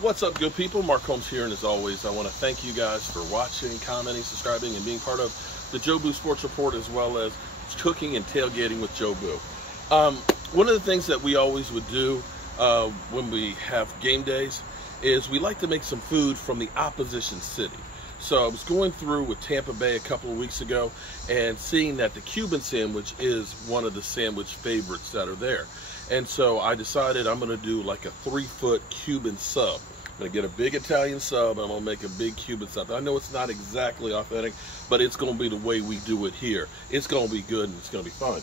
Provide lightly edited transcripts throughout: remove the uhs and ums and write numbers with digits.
What's up, good people? Mark Holmes here, and as always, I want to thank you guys for watching, commenting, subscribing, and being part of the Joe Boo Sports Report, as well as cooking and tailgating with Joe Boo. One of the things that we always would do when we have game days is we like to make some food from the opposition city. So I was going through with Tampa Bay a couple of weeks ago and seeing that the Cuban sandwich is one of the sandwich favorites that are there. And so I decided I'm going to do like a 3-foot Cuban sub. I'm going to get a big Italian sub and I'm going to make a big Cuban sub. I know it's not exactly authentic, but it's going to be the way we do it here. It's going to be good and it's going to be fun.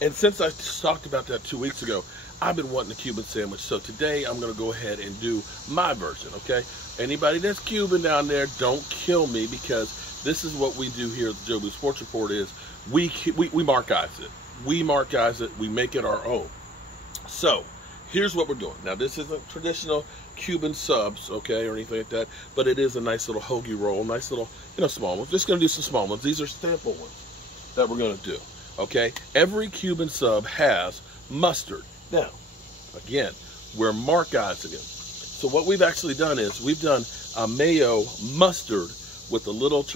And since I talked about that 2 weeks ago, I've been wanting a Cuban sandwich. So today I'm going to go ahead and do my version, okay? Anybody that's Cuban down there, don't kill me, because this is what we do here at the Joe Boo Sports Report is we markize it. We markize it. We make it our own. So here's what we're doing. Now, this isn't traditional Cuban subs, okay, or anything like that, but it is a nice little hoagie roll, nice little, small ones. Just going to do some small ones. These are sample ones that we're going to do, okay? Every Cuban sub has mustard. Now, again, we're markizing it. So what we've actually done is we've done a mayo mustard with a little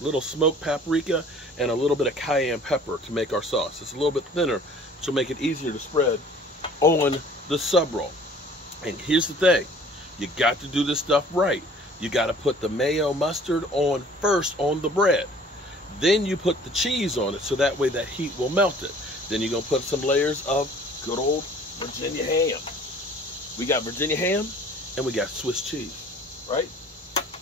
little smoked paprika and a little bit of cayenne pepper to make our sauce. It's a little bit thinner, which will make it easier to spread on the sub roll. And here's the thing, you got to do this stuff right. You got to put the mayo mustard on first on the bread. Then you put the cheese on it so that way that heat will melt it. Then you're going to put some layers of good old Virginia ham. We got Virginia ham and we got Swiss cheese, right?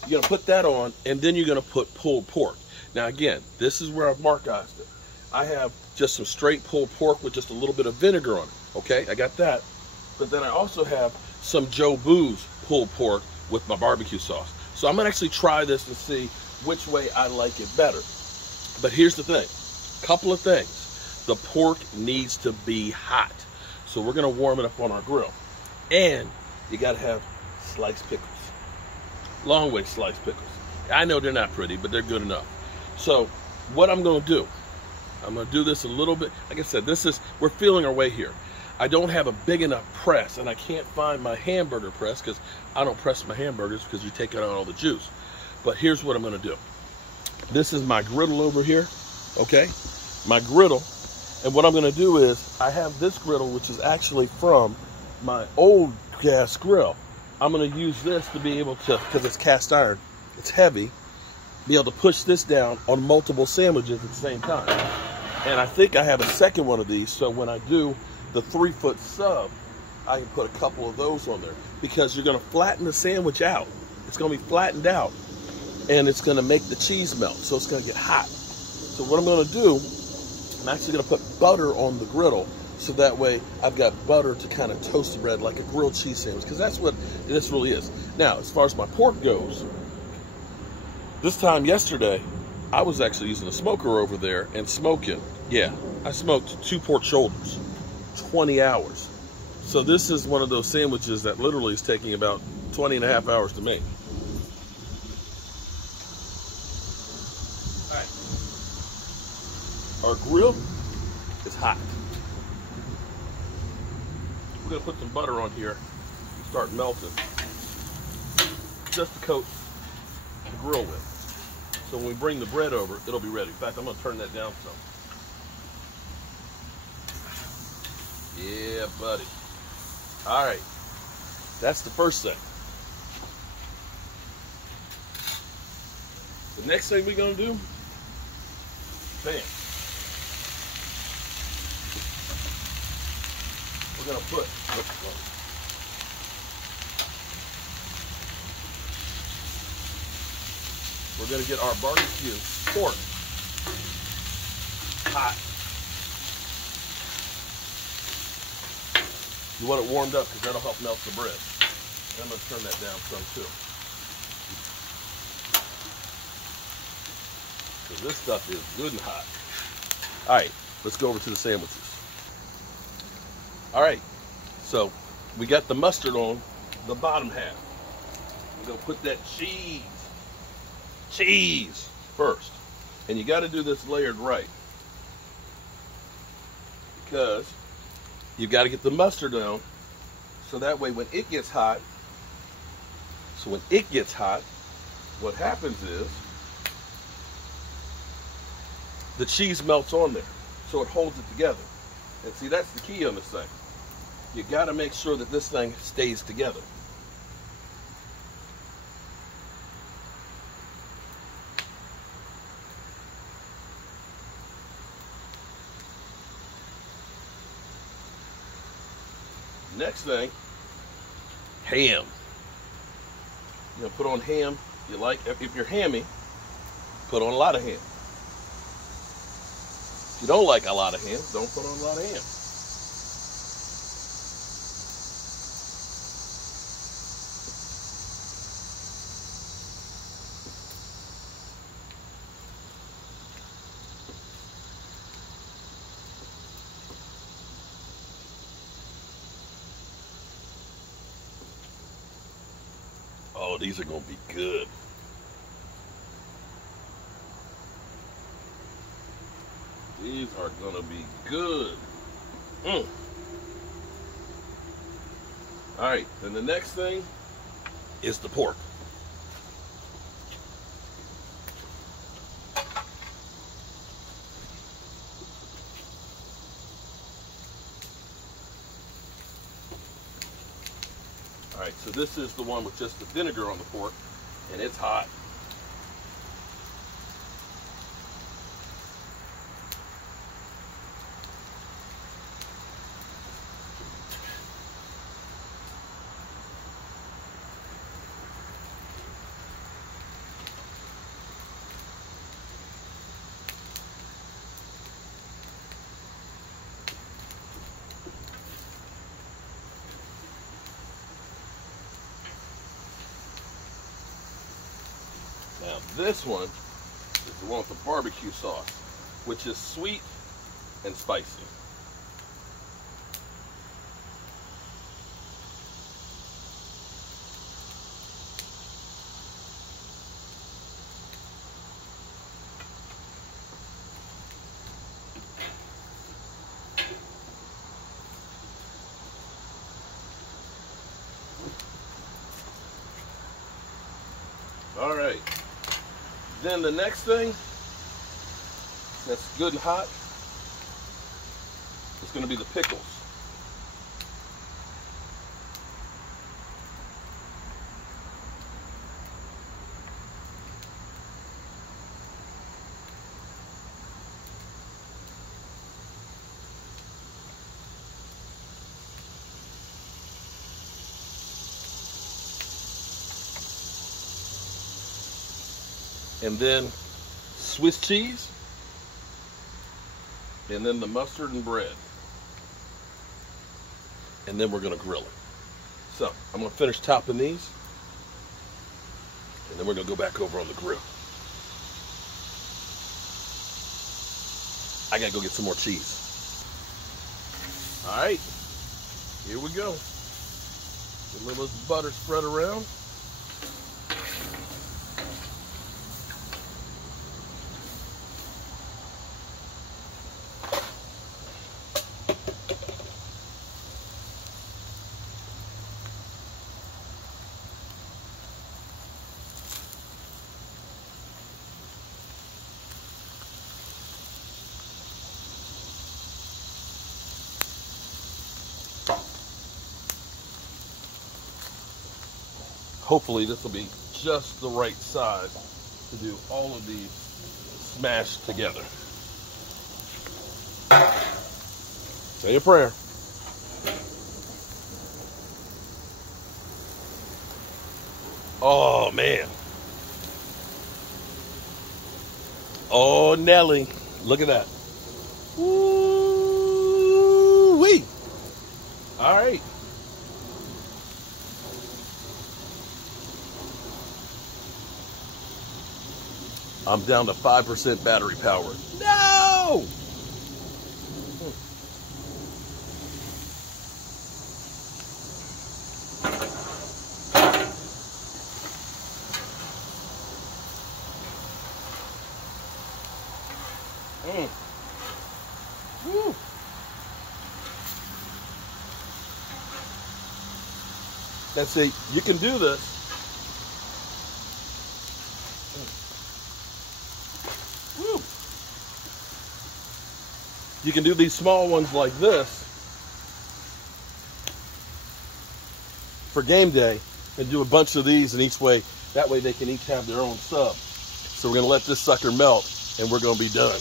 You're going to put that on, and then you're going to put pulled pork. Now, again, this is where I've markized it. I have just some straight pulled pork with just a little bit of vinegar on it, okay? I got that. But then I also have some Joe Boo's pulled pork with my barbecue sauce. So I'm going to actually try this and see which way I like it better. But here's the thing, couple of things. The pork needs to be hot. So we're going to warm it up on our grill. And you got to have sliced pickles. Long way sliced pickles. I know they're not pretty, but they're good enough. So what I'm going to do, I'm going to do this a little bit. Like I said, we're feeling our way here. I don't have a big enough press, and I can't find my hamburger press because I don't press my hamburgers because you take out all the juice. But here's what I'm going to do. This is my griddle over here, okay? My griddle. And what I'm going to do is I have this griddle, which is actually from my old gas grill. I'm going to use this to be able to, because it's cast iron, it's heavy, be able to push this down on multiple sandwiches at the same time. And I think I have a second one of these, so when I do the 3-foot sub, I can put a couple of those on there, because you're going to flatten the sandwich out. It's going to be flattened out, and it's going to make the cheese melt, so it's going to get hot. So what I'm going to do, I'm actually going to put butter on the griddle, so that way I've got butter to kind of toast the bread like a grilled cheese sandwich, because that's what this really is. Now, as far as my pork goes, this time yesterday, I was actually using a smoker over there and smoking. Yeah, I smoked 2 pork shoulders, 20 hours. So this is one of those sandwiches that literally is taking about 20 and a half hours to make. All right. Our grill is hot. We're going to put some butter on here and start melting, just to coat the grill with. So when we bring the bread over, it'll be ready. In fact, I'm going to turn that down some. Yeah, buddy. All right, that's the first thing. The next thing we're going to do, bam. We're going to put, we're going to get our barbecue pork hot. You want it warmed up because that'll help melt the bread. And I'm going to turn that down some too. So this stuff is good and hot. All right, let's go over to the sandwiches. All right, so we got the mustard on the bottom half. We're gonna put that cheese first. And you gotta do this layered right, because you've got to get the mustard down so that way when it gets hot, So when it gets hot, what happens is the cheese melts on there, so it holds it together. And see, that's the key on this thing. You got to make sure that this thing stays together. Next thing, ham. You know, put on ham. You like, if you're hammy, put on a lot of ham. If you don't like a lot of ham, don't put on a lot of ham. Oh, these are going to be good. These are going to be good. All right, then the next thing is the pork. All right, so this is the one with just the vinegar on the pork, and it's hot. Now this one is the one with the barbecue sauce, which is sweet and spicy. All right. Then the next thing that's good and hot is going to be the pickles. And then Swiss cheese, and then the mustard and bread. And then we're going to grill it. So I'm going to finish topping these, and then we're going to go back over on the grill. I got to go get some more cheese. All right, here we go. Get a little butter spread around. Hopefully this will be just the right size to do all of these smashed together. Say a prayer. Oh man. Oh Nelly, look at that. Woo-wee. All right. I'm down to 5% battery power. No! Woo. That's it. You can do this. You can do these small ones like this for game day and do a bunch of these in each way. That way they can each have their own sub. So we're gonna let this sucker melt and we're gonna be done.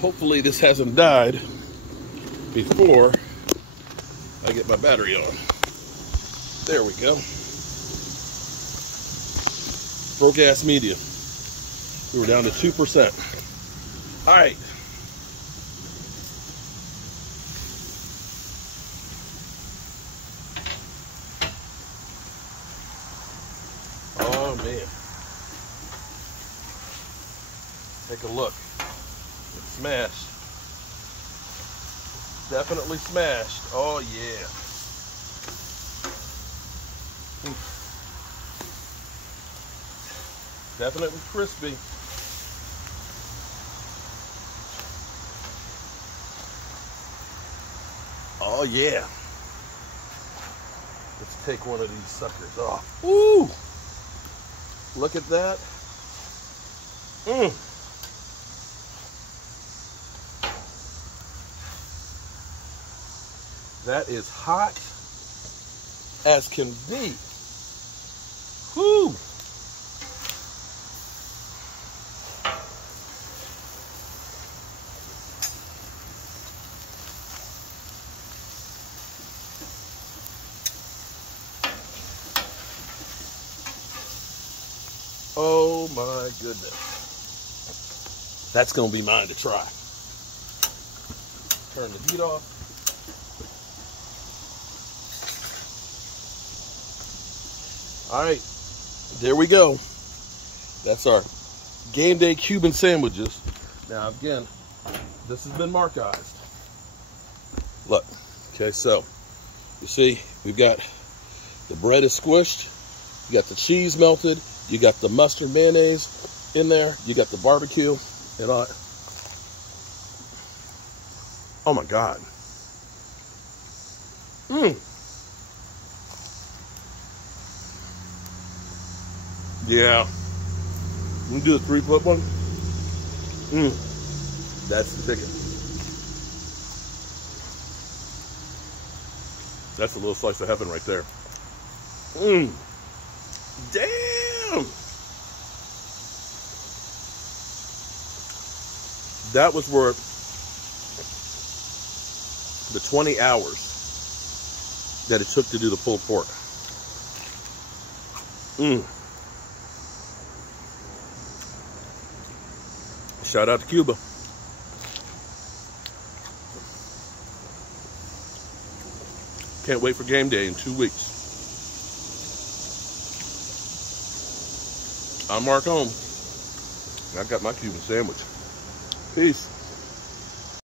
Hopefully this hasn't died before I get my battery on. There we go. Broke ass medium. We were down to 2%. All right. Oh man. Take a look. It's smashed. Definitely smashed. Oh yeah. Oof. Definitely crispy. Oh yeah. Let's take one of these suckers off. Woo! Look at that. That is hot as can be. Whew. Oh my goodness. That's gonna be mine to try. Turn the heat off. All right, there we go. That's our game day Cuban sandwiches. Now again, this has been markized. Look, okay, so you see, we've got the bread is squished, you got the cheese melted, you got the mustard mayonnaise in there, you got the barbecue, and all. Oh my God. Yeah. You can do the 3-foot one. That's the ticket. That's a little slice of heaven right there. Damn. That was worth the 20 hours that it took to do the pulled pork. Shout out to Cuba. Can't wait for game day in 2 weeks. I'm Mark Home. I got my Cuban sandwich. Peace.